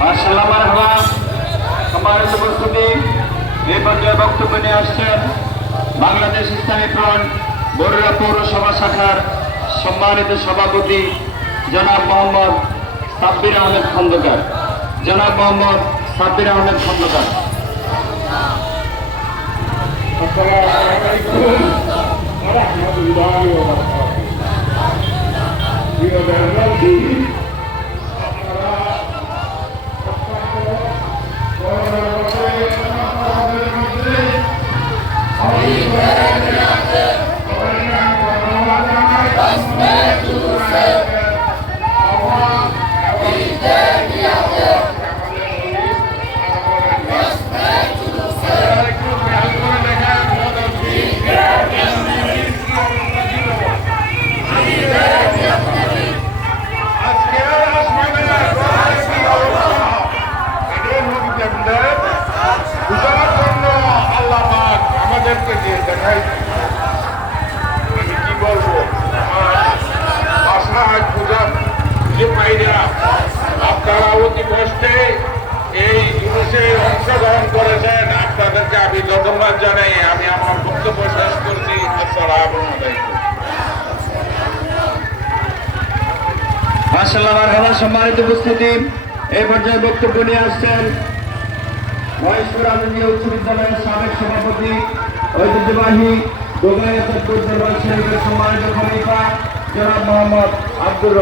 মাশাআল্লাহ মারহাবা। সম্মানিত উপস্থিতি, এই পর্যায়ে বক্তব্য নিয়ে আসছেন বাংলাদেশ ইসলামী ফ্রন্ট বরুড়া পৌরসভা শাখার সম্মানিত সভাপতি জনাব মোহাম্মদ সাব্বির আহমেদ খন্দকার। জনাব মোহাম্মদ সাব্বির আহমেদ খন্দকার। আসসালামু আলাইকুম ওয়া রাহমাতুল্লাহি ওয়া বারাকাতুহু। প্রিয় দেশবাসী, আপনারা অতি কষ্টে এই জুলুসে অংশগ্রহণ করেছেন, আপনাদেরকে আমি ধন্যবাদ জানাই। আমি আমার বক্তব্য শেষ করছি। আসসালামু আলাইকুম। মাশাআল্লাহ মারহাবা। সম্মানিত উপস্থিতি, এই পর্যায়ে বক্তব্য নিয়ে আসছেন মহেশপুর আধুনিক উচ্চ বিদ্যালয়ের সাবেক সভাপতি ঐতিহ্যবাহী দোগাইয়াতুল দরবার শরীফের সম্মানিত খলিফা জনাব মোহাম্মদ আব্দুর